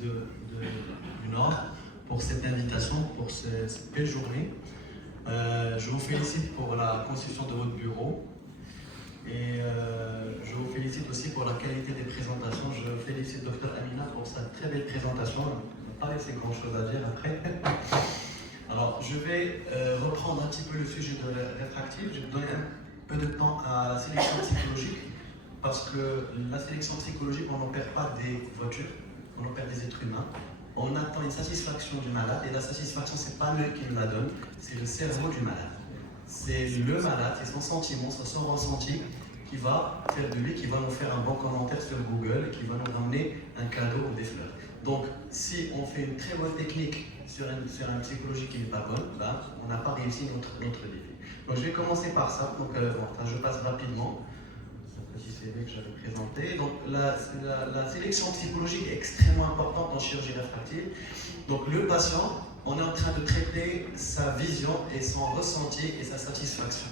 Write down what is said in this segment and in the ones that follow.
du Nord pour cette invitation, pour cette belle journée. Je vous félicite pour la construction de votre bureau et je vous félicite aussi pour la qualité des présentations. Je félicite Dr Amina pour sa très belle présentation. On n'a pas laissé grand chose à dire après. Alors, je vais reprendre un petit peu le sujet de réfractive. Je vais donner un peu de temps à la sélection psychologique parce que la sélection psychologique, on n'opère pas des voitures, on opère des êtres humains. On attend une satisfaction du malade et la satisfaction, c'est pas lui qui nous la donne, c'est le cerveau du malade. C'est le malade, c'est son sentiment, c'est son ressenti qui va faire de lui, qui va nous faire un bon commentaire sur Google et qui va nous ramener un cadeau ou des fleurs. Donc, si on fait une très bonne technique sur un psychologie qui n'est pas bonne, là, on n'a pas réussi notre défi. Donc, je vais commencer par ça. Donc, je passe rapidement. Ce petit CV que j'avais présenté. Donc, la sélection psychologique est extrêmement importante en chirurgie réfractive. Donc, le patient, on est en train de traiter sa vision et son ressenti et sa satisfaction.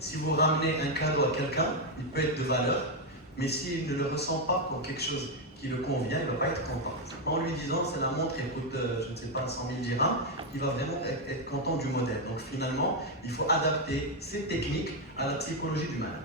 Si vous ramenez un cadeau à quelqu'un, il peut être de valeur, mais s'il ne le ressent pas pour quelque chose qui le convient, il ne va pas être content. En lui disant, c'est la montre, elle coûte, je ne sais pas, 100 000 dirhams, il va vraiment être content du modèle. Donc finalement, il faut adapter ces techniques à la psychologie du malade.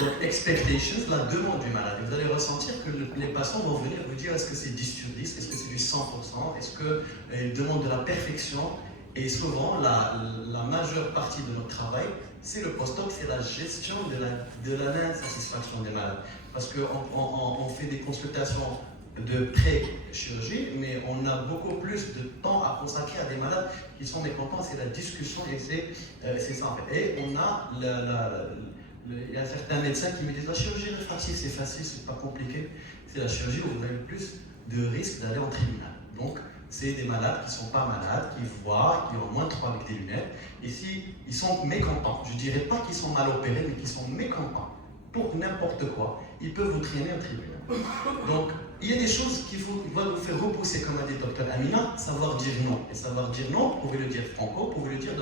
Donc expectations, la demande du malade. Vous allez ressentir que les patients vont venir vous dire, est-ce que c'est 10 sur 10, est-ce que c'est du 100%, est-ce qu'ils demandent de la perfection. Et souvent, la majeure partie de notre travail, c'est le post-op, c'est la gestion de l'insatisfaction des malades. Parce qu'on fait des consultations de pré-chirurgie, mais on a beaucoup plus de temps à consacrer à des malades qui sont mécontents, c'est la discussion et c'est ça en fait. Et on a, il y a certains médecins qui me disent la chirurgie réfractive c'est facile, c'est pas compliqué, c'est la chirurgie où vous avez le plus de risques d'aller en tribunal. Donc, c'est des malades qui ne sont pas malades, qui voient, qui ont moins de 3 avec des lunettes. Et s'ils sont mécontents, je ne dirais pas qu'ils sont mal opérés, mais qu'ils sont mécontents pour n'importe quoi, ils peuvent vous traîner au tribunal. Donc, il y a des choses qui vont vous faire repousser, comme a dit Dr Amina, savoir dire non. Et savoir dire non, vous pouvez le dire franco, vous pouvez le dire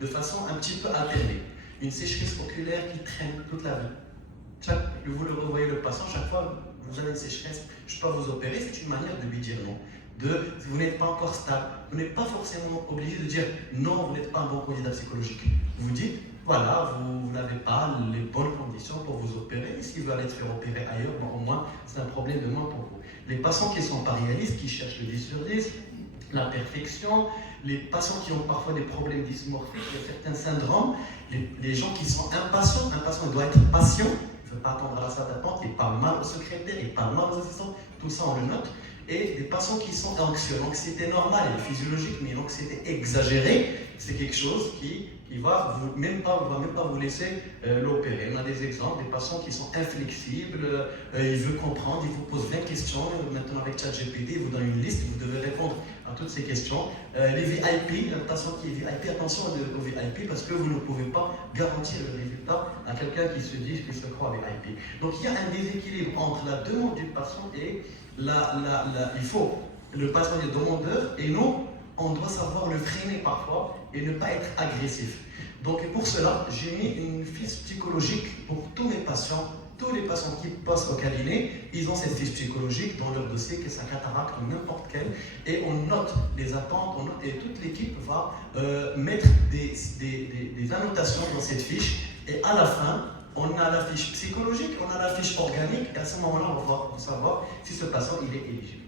de façon un petit peu alternée. Une sécheresse oculaire qui traîne toute la vie. Vous le revoyez le patient, chaque fois vous avez une sécheresse, je ne peux pas vous opérer, c'est une manière de lui dire non. Vous n'êtes pas encore stable, vous n'êtes pas forcément obligé de dire non, vous n'êtes pas un bon candidat psychologique. Vous dites, voilà, vous n'avez pas les bonnes conditions pour vous opérer, et si vous allez être faire opérer ailleurs, au moins c'est un problème de moins pour vous. Les patients qui sont pas réalistes, qui cherchent le 10 sur 10, la perfection, les patients qui ont parfois des problèmes dysmorphiques, il y a certains syndromes, les gens qui sont impatients, un patient doit être patient, il ne faut pas attendre à la salle d'attente, il parle mal au secrétaire, il parle mal aux assistants, tout ça on le note. Et des patients qui sont anxieux. L'anxiété normale et physiologique, mais l'anxiété exagérée, c'est quelque chose qui va même pas vous laisser l'opérer. On a des exemples, des patients qui sont inflexibles, ils veulent comprendre, ils vous posent 20 questions. Maintenant avec ChatGPT, ils vous donne une liste, vous devez répondre à toutes ces questions. Les VIP, un patient qui est VIP, attention aux VIP parce que vous ne pouvez pas garantir le résultat à quelqu'un qui se dit qu'il se croit VIP. Donc il y a un déséquilibre entre la demande du patient et il faut, le patient est demandeur et nous, on doit savoir le freiner parfois et ne pas être agressif. Donc pour cela, j'ai mis une fiche psychologique pour tous mes patients. Tous les patients qui passent au cabinet, ils ont cette fiche psychologique dans leur dossier, que c'est cataracte ou n'importe quel, et on note les attentes, et toute l'équipe va mettre des annotations dans cette fiche, et à la fin, on a la fiche psychologique, on a la fiche organique, et à ce moment-là, on va savoir si ce patient il est éligible.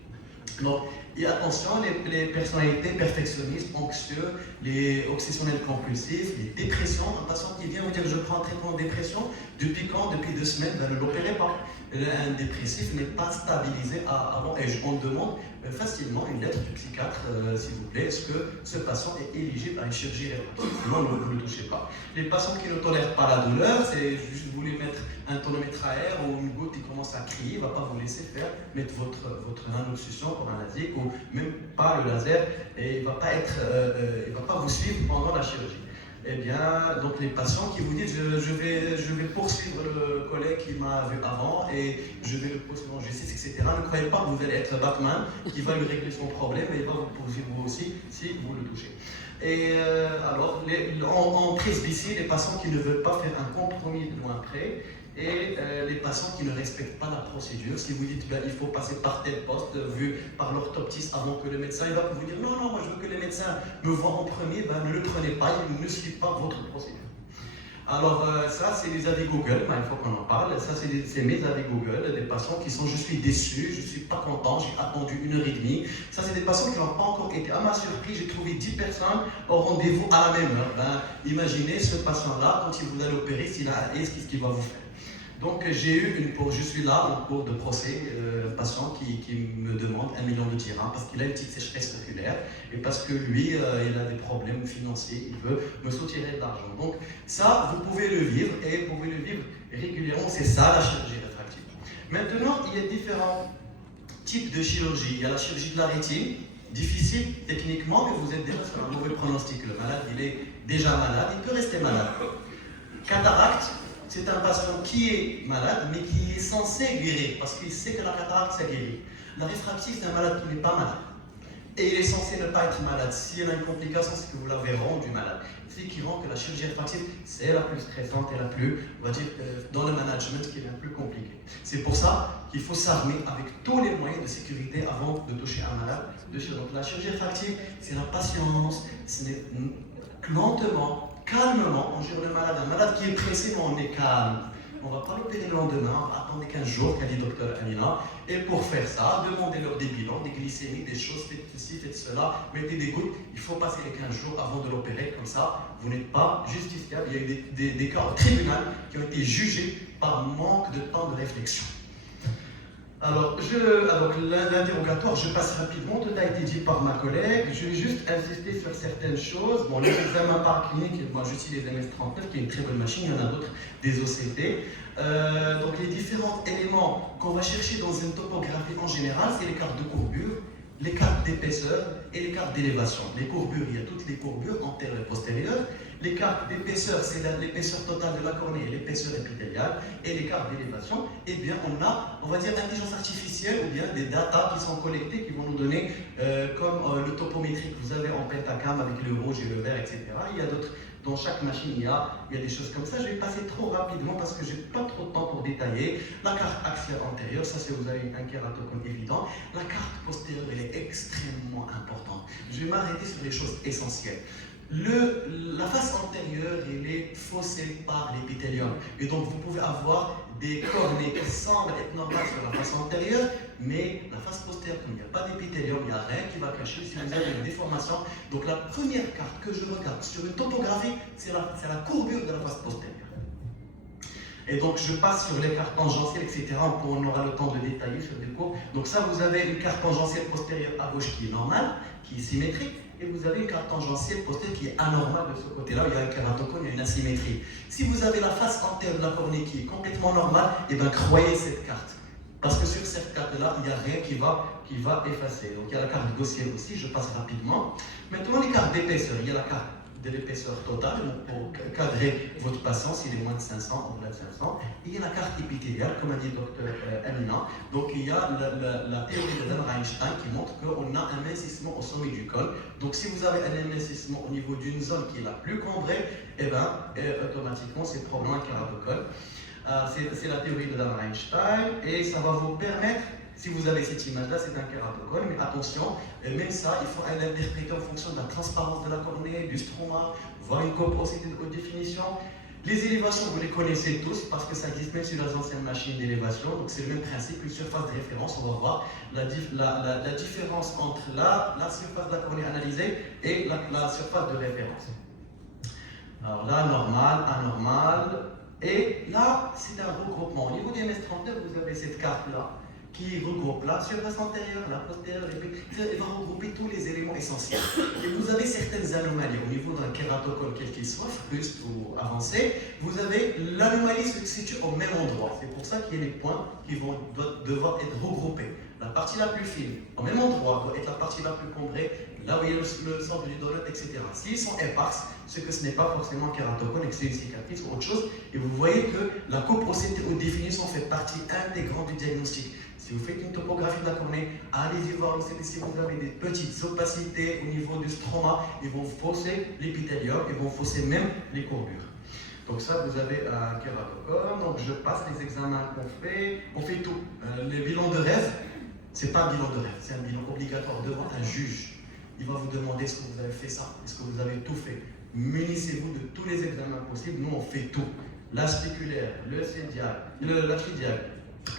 Donc, et attention, les personnalités perfectionnistes, anxieux, les obsessionnels compulsifs, les dépressions. Un patient qui vient vous dire je prends un traitement de dépression, depuis quand? Depuis 2 semaines, ben ne l'opérez pas. Un dépressif n'est pas stabilisé avant et on demande facilement une lettre du psychiatre, s'il vous plaît, est-ce que ce patient est éligible à une chirurgie réfractive? Sinon, ne le touchez pas. Les patients qui ne tolèrent pas la douleur, c'est juste vous lui mettre un tonomètre à air ou une goutte qui commence à crier, il ne va pas vous laisser mettre votre nanosuccion pour un laser ou même pas le laser et il ne va pas vous suivre pendant la chirurgie. Eh bien, donc les patients qui vous disent je vais poursuivre le collègue qui m'a vu avant et je vais le poursuivre en justice, etc. Ne croyez pas que vous allez être Batman qui va lui régler son problème et il va vous poursuivre vous aussi si vous le touchez. Et alors, en presbytie, les patients qui ne veulent pas faire un compromis de loin près, et les patients qui ne respectent pas la procédure. Si vous dites ben, il faut passer par tel poste vu par l'orthoptiste avant que le médecin, il va vous dire non, moi je veux que les médecins me voient en premier, ben, ne le prenez pas, il ne suit pas votre procédure. Alors ça c'est les avis Google, ben, il faut qu'on en parle, ça c'est mes avis Google, des patients qui sont je suis déçu, je ne suis pas content, j'ai attendu 1h30. Ça c'est des patients qui n'ont pas encore été. À ma surprise, j'ai trouvé 10 personnes au rendez-vous à la même heure. Ben, imaginez ce patient-là, quand il vous allez opérer, qu'est-ce qu'il va vous faire? Donc je suis là en cours de procès, patient qui me demande 1 million de dirhams parce qu'il a une petite sécheresse oculaire et parce que lui, il a des problèmes financiers, il veut me soutirer de l'argent. Donc ça, vous pouvez le vivre et vous pouvez le vivre régulièrement, c'est ça la chirurgie réfractive. Maintenant, il y a différents types de chirurgie. Il y a la chirurgie de la rétine, difficile techniquement, mais vous êtes déjà sur un mauvais pronostic. Le malade, il est déjà malade, il peut rester malade. Cataracte, c'est un patient qui est malade, mais qui est censé guérir, parce qu'il sait que la cataracte, ça guérit. La réfractive, c'est un malade qui n'est pas malade. Et il est censé ne pas être malade. S'il y a une complication, c'est que vous l'avez rendu malade. C'est ce qui rend que la chirurgie réfractive, c'est la plus stressante et la plus, on va dire, dans le management, qui est la plus compliquée. C'est pour ça qu'il faut s'armer avec tous les moyens de sécurité avant de toucher un malade. Donc la chirurgie réfractive, c'est la patience, c'est lentement, calmement, on gère le malade. Un malade qui est pressé, mais on est calme. On ne va pas l'opérer le lendemain, on va attendre 15 jours, qu'a dit docteur Amina. Et pour faire ça, demandez-leur des bilans, des glycémies, des choses, faites ceci, faites cela, mettez des gouttes. Il faut passer les 15 jours avant de l'opérer, comme ça, vous n'êtes pas justifiable. Il y a eu des cas au tribunal qui ont été jugés par manque de temps de réflexion. Alors, l'interrogatoire, je passe rapidement, tout a été dit par ma collègue. Je vais juste insister sur certaines choses. Bon, les examens paracliniques, moi j'utilise les MS39, qui est une très bonne machine, il y en a d'autres, des OCT. Donc, les différents éléments qu'on va chercher dans une topographie en général, c'est les cartes de courbure, les cartes d'épaisseur et les cartes d'élévation. Les courbures, il y a toutes les courbures, antérieures et postérieures. Les cartes d'épaisseur, c'est l'épaisseur totale de la cornée et l'épaisseur épithéliale. Et les cartes d'élévation, eh bien, on va dire, intelligence artificielle ou bien des datas qui sont collectées, qui vont nous donner, comme le topométrie que vous avez en pentacam avec le rouge et le vert, etc. Il y a d'autres, dans chaque machine, il y a des choses comme ça. Je vais passer trop rapidement parce que je n'ai pas trop de temps pour détailler. La carte axiale antérieure, ça c'est vous avez un kératocone évident. La carte postérieure, elle est extrêmement importante. Je vais m'arrêter sur les choses essentielles. La face antérieure, elle est faussée par l'épithélium. Et donc, vous pouvez avoir des cornées qui semblent être normales sur la face antérieure, mais la face postérieure, comme il n'y a pas d'épithélium, il n'y a rien qui va cacher si vous avez une déformation. Donc, la première carte que je regarde sur une topographie, c'est la courbure de la face postérieure. Et donc, je passe sur les cartes tangentielles, etc. On aura le temps de détailler sur des cours. Donc, ça, vous avez une carte tangentielle postérieure à gauche qui est normale, qui est symétrique. Et vous avez une carte tangentielle postérieure qui est anormale de ce côté-là, où il y a un kératocone, il y a une asymétrie. Si vous avez la face antérieure de la cornée qui est complètement normale, et bien croyez cette carte. Parce que sur cette carte-là, il n'y a rien qui va effacer. Donc il y a la carte gaussienne aussi, je passe rapidement. Maintenant, les cartes d'épaisseur. Il y a la carte de l'épaisseur totale, pour cadrer votre patient s'il est moins de 500, au-delà de 500. Et il y a la carte épithéliale, comme a dit le docteur Amina. Donc il y a la théorie de Dan-Einstein qui montre qu'on a un mincissement au sommet du col. Donc si vous avez un mincissement au niveau d'une zone qui est la plus cambrée, eh bien automatiquement c'est probablement un kératocone. C'est la théorie de Dan-Einstein et ça va vous permettre, si vous avez cette image-là, c'est un kératocone, mais attention, même ça, il faut l'interpréter en fonction de la transparence de la cornée, du stroma, voir une coprocité de haute définition. Les élévations, vous les connaissez tous parce que ça existe même sur les anciennes machines d'élévation, donc c'est le même principe, une surface de référence, on va voir la différence entre la surface de la cornée analysée et la surface de référence. Alors là, normal, anormal, et là, c'est un regroupement. Au niveau des MS39, vous avez cette carte-là qui regroupe la surface antérieure, la postérieure, elle va regrouper tous les éléments essentiels. Et vous avez certaines anomalies au niveau d'un kératocone, quel qu'il soit, fruste ou avancé, vous avez l'anomalie se situe au même endroit. C'est pour ça qu'il y a les points qui vont devoir être regroupés. La partie la plus fine, au même endroit, doit être la partie la plus cambrée, là où il y a le centre du donut, etc. S'ils sont éparses, c'est que ce n'est pas forcément un kératocone et que c'est une cicatrice ou autre chose. Et vous voyez que la coprocité ou définition fait partie intégrante du diagnostic. Si vous faites une topographie de la cornée, allez-y voir l'OCT. Si vous avez des petites opacités au niveau du stroma, ils vont fausser l'épithélium, ils vont fausser même les courbures. Donc ça, vous avez un kératocone. Donc je passe les examens on fait tout. Le bilan de rêve, c'est pas un bilan de rêve, c'est un bilan obligatoire devant un juge. Il va vous demander est-ce que vous avez fait ça, est-ce que vous avez tout fait. Munissez-vous de tous les examens possibles, nous on fait tout. La spéculaire, le CDIAC, la FIDIAC,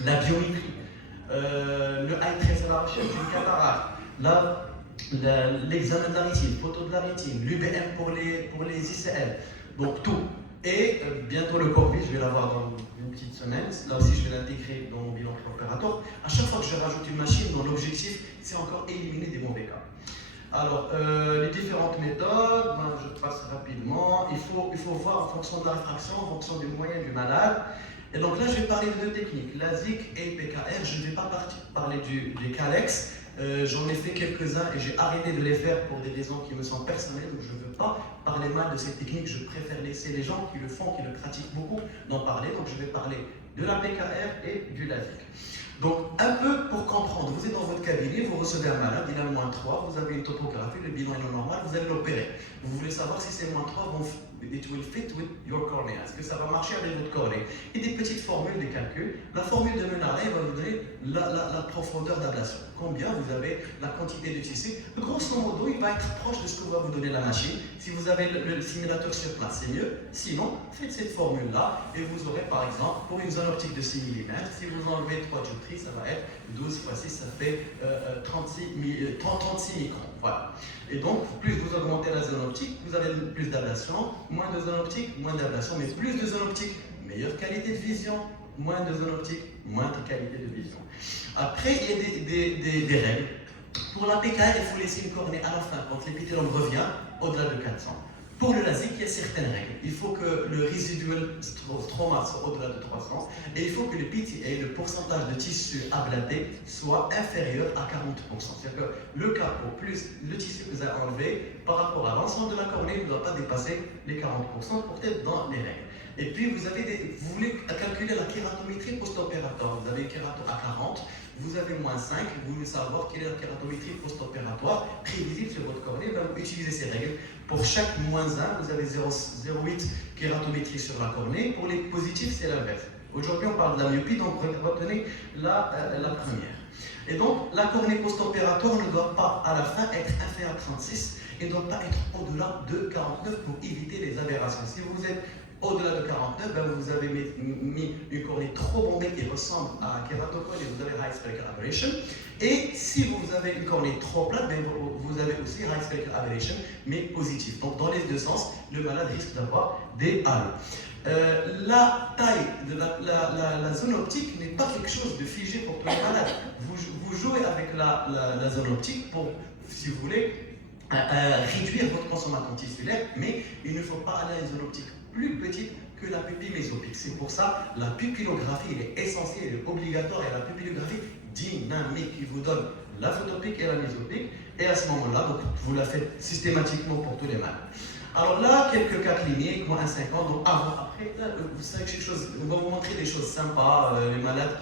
la biométrie, le eye trace à la recherche d'une cataracte, l'examen de la rétine, photo de la rétine, l'UBM pour les ICL, donc tout. Et bientôt le Corby, je vais l'avoir dans une petite semaine, là aussi je vais l'intégrer dans mon bilan opératoire. À chaque fois que je rajoute une machine, dans l'objectif, c'est encore éliminer des mauvais cas. Alors, les différentes méthodes, je passe rapidement. Il faut voir en fonction de la réfraction, en fonction du moyen du malade. Et donc là, je vais parler de deux techniques, LASIK et PKR. Je ne vais pas parler des CALEX. J'en ai fait quelques-uns et j'ai arrêté de les faire pour des raisons qui me sont personnelles. Donc je ne veux pas parler mal de ces techniques. Je préfère laisser les gens qui le font, qui le pratiquent beaucoup, d'en parler. Donc je vais parler de la PKR et du LASIK. Donc, un peu pour comprendre, vous êtes dans votre cabinet, vous recevez un malade, il a -3, vous avez une topographie, le bilan est normal, vous allez l'opérer. Vous voulez savoir si ces -3 it will fit with your cornea, est-ce que ça va marcher avec votre cornée? Et des petites formules de calcul. La formule de Menard va vous donner la profondeur d'ablation. Combien vous avez, la quantité de tissu. Grosso modo, il va être proche de ce que va vous donner la machine. Si vous avez le simulateur sur place, c'est mieux. Sinon, faites cette formule-là et vous aurez par exemple, pour une zone optique de 6 mm, si vous enlevez 3 dioptries, ça va être 12 x 6, ça fait 36 microns. Voilà. Et donc, plus vous augmentez la zone optique, vous avez plus d'ablation, moins de zone optique, moins d'ablation, mais plus de zone optique, meilleure qualité de vision, moins de zone optique, moins de qualité de vision. Après, il y a des règles. Pour la PKR, il faut laisser une cornée à la fin, quand l'épithélome revient, au-delà de 400. Pour le LASIK, il y a certaines règles. Il faut que le residual stroma soit au-delà de 300 et il faut que le PTA, le pourcentage de tissu ablaté, soit inférieur à 40%. C'est-à-dire que le cas pour plus le tissu que vous avez enlevé par rapport à l'ensemble de la cornée ne doit pas dépasser les 40% pour être dans les règles. Et puis vous voulez calculer la kératométrie post-opératoire. Vous avez une kérato à 40, vous avez -5, vous voulez savoir quelle est la kératométrie post-opératoire prévisible sur votre cornée, vous utilisez ces règles. Pour chaque -1, vous avez 0,8 kératométrie sur la cornée. Pour les positifs, c'est l'inverse. Aujourd'hui, on parle de la myopie, donc retenez la première. Et donc, la cornée post-opératoire ne doit pas, à la fin, être inférieure à 36 et ne doit pas être au-delà de 49 pour éviter les aberrations. Si vous êtes au-delà de 49, vous avez mis une cornée trop bombée qui ressemble à un kératocone et vous avez high spherical aberration. Et si vous avez une cornée trop plate, vous avez aussi high spherical aberration, mais positif. Donc dans les deux sens, le malade risque d'avoir des halos. La taille de la zone optique n'est pas quelque chose de figé pour tous les malades. Vous jouez avec la zone optique pour, si vous voulez, réduire votre consommation tissulaire, mais il ne faut pas aller à une zone optique plus petite que la pupille mésopique. C'est pour ça la pupillographie elle est essentielle, elle est obligatoire, et la pupillographie dynamique qui vous donne la photopique et la mésopique. Et à ce moment-là, donc, vous la faites systématiquement pour tous les malades. Alors là, quelques cas cliniques, moins 50, donc avant, après, là, vous savez quelque chose, on va vous montrer des choses sympas, les malades,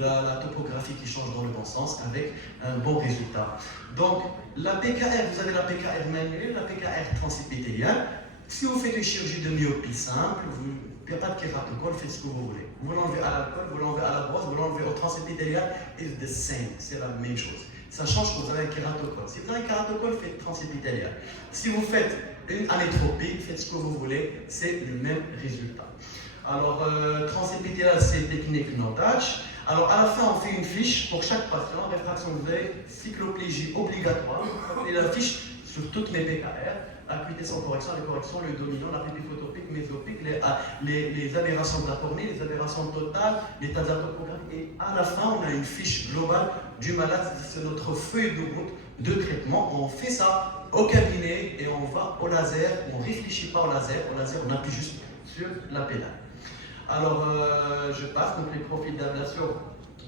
la topographie qui change dans le bon sens avec un bon résultat. Donc, la PKR, vous avez la PKR manuelle, la PKR transépithéliale. Si vous faites une chirurgie de myopie simple, il n'y a pas de kératocone, faites ce que vous voulez. Vous l'enlevez à l'alcool, vous l'enlevez à la brosse, vous l'enlevez au transépithélial, it's the same, c'est la même chose. Ça change que vous avez un kératocone. Si vous avez un kératocone, faites transépithélial. Si vous faites une amétropie, faites ce que vous voulez, c'est le même résultat. Alors, transépithélial, c'est technique no-touch. Alors, à la fin, on fait une fiche pour chaque patient, réfraction de l'œil, cycloplégie obligatoire. Et la fiche sur toutes mes PKR. Acuité sans correction, les corrections, le dominant, la pupille photopique, mésopique, les aberrations de la cornée, les aberrations totales, l'état de la topographie. Et à la fin, on a une fiche globale du malade, c'est notre feuille de route de traitement. On fait ça au cabinet et on va au laser. On ne réfléchit pas au laser, on appuie juste sur la pédale. Alors, je passe, donc les profils d'ablation.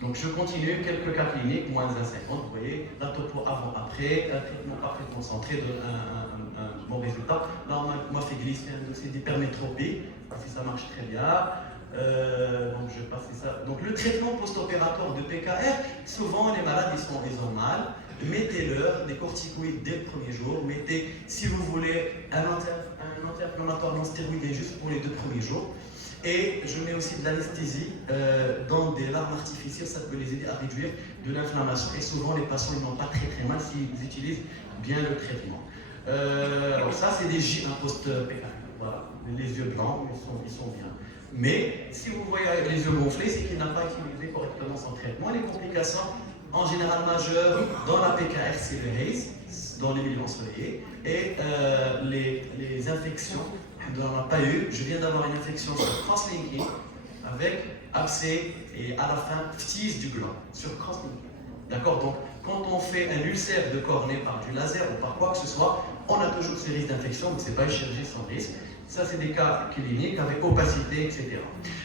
Donc je continue, quelques cas cliniques, moins de 50, vous voyez, la topo avant-après, un traitement parfait concentré donne un bon résultat. Là, on m'a fait glisser un dossier d'hypermétropie, si ça marche très bien. Donc je vais passer ça. Donc le traitement post-opératoire de PKR, souvent les malades ils ont mal. Mettez-leur des corticoïdes dès le premier jour. Mettez, si vous voulez, un anti-inflammatoire non stéroïdé juste pour les 2 premiers jours. Et je mets aussi de l'anesthésie dans des larmes artificielles, ça peut les aider à réduire de l'inflammation. Et souvent, les patients n'ont pas très mal s'ils utilisent bien le traitement. Alors ça, c'est des J post-PKR. Voilà, les yeux blancs, ils sont bien. Mais si vous voyez les yeux gonflés, c'est qu'il n'a pas utilisé correctement son traitement. Les complications, en général majeures, dans la PKR, c'est le haze, dans les milieux ensoleillés, et les infections. On n'en a pas eu. Je viens d'avoir une infection sur cross-linking avec abcès et à la fin phtise du gland sur cross-linking. D'accord. Donc, quand on fait un ulcère de cornée par du laser ou par quoi que ce soit, on a toujours ces risques d'infection, mais ce n'est pas une chirurgie sans risque. Ça, c'est des cas cliniques avec opacité, etc.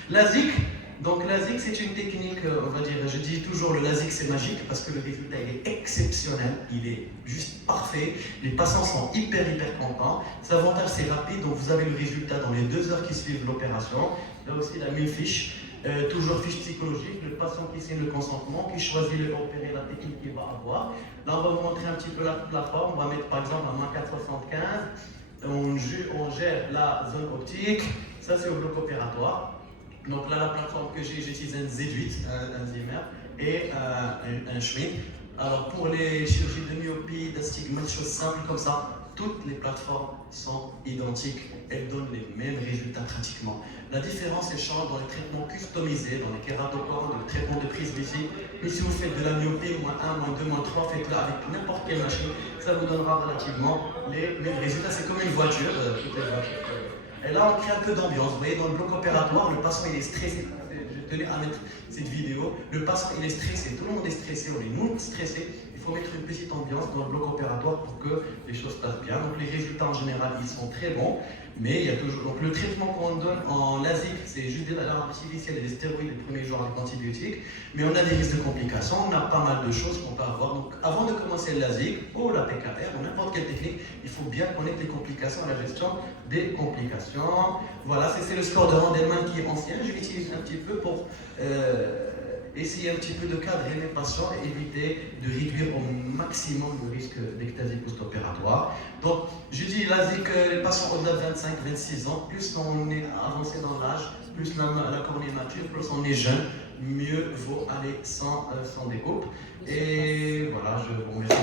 LASIK. Donc, LASIK, c'est une technique, on va dire, je dis toujours le LASIK, c'est magique parce que le résultat, il est exceptionnel, il est juste parfait. Les patients sont hyper contents. L'avantage, c'est rapide, donc vous avez le résultat dans les 2 heures qui suivent l'opération. Là aussi, la même fiche. Toujours fiche psychologique, le patient qui signe le consentement, qui choisit l'opérer, la technique qu'il va avoir. Là, on va vous montrer un petit peu la forme. On va mettre par exemple un -475. On gère la zone optique. Ça, c'est au bloc opératoire. Donc là, la plateforme que j'utilise un Z8, un Zimmer, et un Schmidt. Alors pour les chirurgies de myopie, d'astigmate, choses simples comme ça, toutes les plateformes sont identiques. Elles donnent les mêmes résultats pratiquement. La différence, elle change dans les traitements customisés, dans les kératocornes, dans le traitement de prise ici. Mais si vous faites de la myopie, -1, -2, -3, faites-le avec n'importe quelle machine. Ça vous donnera relativement les mêmes résultats. C'est comme une voiture, toutes les voitures. Et là, on crée un peu d'ambiance. Vous voyez, dans le bloc opératoire, le patient il est stressé. Je tenais à mettre cette vidéo. Le patient il est stressé. Tout le monde est stressé. On est nous stressés. Il faut mettre une petite ambiance dans le bloc opératoire pour que les choses passent bien. Donc les résultats en général, ils sont très bons. Mais il y a toujours. Donc le traitement qu'on donne en LASIK, c'est juste des larmes artificielles et des stéroïdes les premiers jours avec antibiotiques. Mais on a des risques de complications. On a pas mal de choses qu'on peut avoir. Donc avant de commencer le LASIK ou la PKR ou n'importe quelle technique, il faut bien connaître les complications et la gestion des complications. Voilà, c'est le score de Randelman qui est ancien. Je l'utilise un petit peu pour essayer un petit peu de cadrer mes patients et éviter de réduire au maximum le risque d'ectasie post-opératoire. Donc, je dis LASIK, les patients au-delà de 25-26 ans, plus on est avancé dans l'âge, plus la cornée est mature, plus on est jeune, mieux vaut aller sans découpe. Et voilà, je vous remercie.